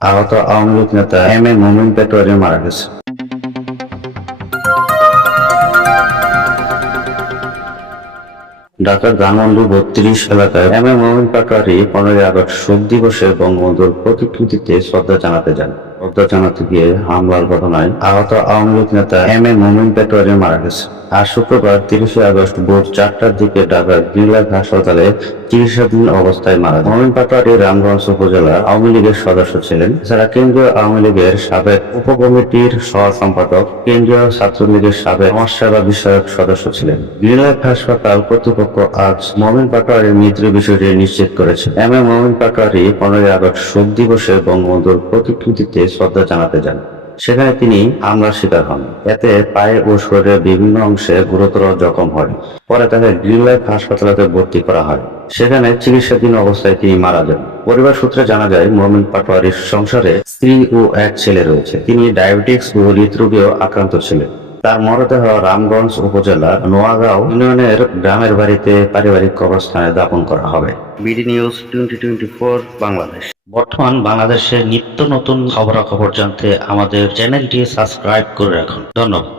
আহত আওয়ামী লীগ নেতা মোমিন পেটোয়ারি মারা গেছে। ঢাকার ধানমন্ডি ৩২ এলাকায় মোমিন পাটোয়ারি 15ই আগস্ট শোক দিবসে বঙ্গবন্ধুর প্রতিকৃতিতে শ্রদ্ধা জানাতে যান। শ্রদ্ধা জানাতে গিয়ে হামলার ঘটনায় আহত আওয়ামী লীগ নেতা মোমিন পেটোয়ারি মারা গেছে। আজ শুক্রবার 30শে আগস্ট ভোর 4টার দিকে ঢাকার গ্রিনলাইফ হাসপাতালে চিকিৎসাধীন অবস্থায় মারা যান। মোমিন পাটোয়ারি রামগঞ্জ উপজেলা আওয়ামী লীগের সদস্য ছিলেন। এছাড়া কেন্দ্রীয় আওয়ামী লীগের সাবেক উপকমিটির সহ সম্পাদক, কেন্দ্রীয় ছাত্রলীগের সাবেক সমাজসেবা বিষয়ক সদস্য ছিলেন। গ্রিনলাইফ হাসপাতাল কর্তৃপক্ষ আজ মোমিন পাটোয়ারির মৃত্যুর বিষয়টি নিশ্চিত করেছে। মোমিন পাটোয়ারি 15ই আগস্ট শোক দিবসে বঙ্গবন্ধুর প্রতিকৃতিতে শ্রদ্ধা জানাতে যান। সেখানে তিনি হামলার শিকার হন। এতে পায়ে ও শরীরের বিভিন্ন অংশে গুরুতর জখম হয়। পরে তাকে গ্রিনলাইফ হাসপাতালে ভর্তি করা হয়। সেখানে চিকিৎসাধীন অবস্থায় তিনি মারা যান। পরিবার সূত্রে জানা যায়, মোমিন পাটোয়ারির সংসারে স্ত্রী ও এক ছেলে রয়েছে। তিনি ডায়াবেটিস ও হৃদরোগেও আক্রান্ত ছিলেন। তার মরদেহ রামগঞ্জ উপজেলার নোয়াগাঁও ইউনিয়নের গ্রামের বাড়িতে পারিবারিক কবরস্থানে দাফন করা হবে। BD news 2024 Bangladesh. বর্তমান বাংলাদেশের নিত্য নতুন খবরাখবর জানতে আমাদের চ্যানেলটি সাবস্ক্রাইব করে রাখুন। ধন্যবাদ।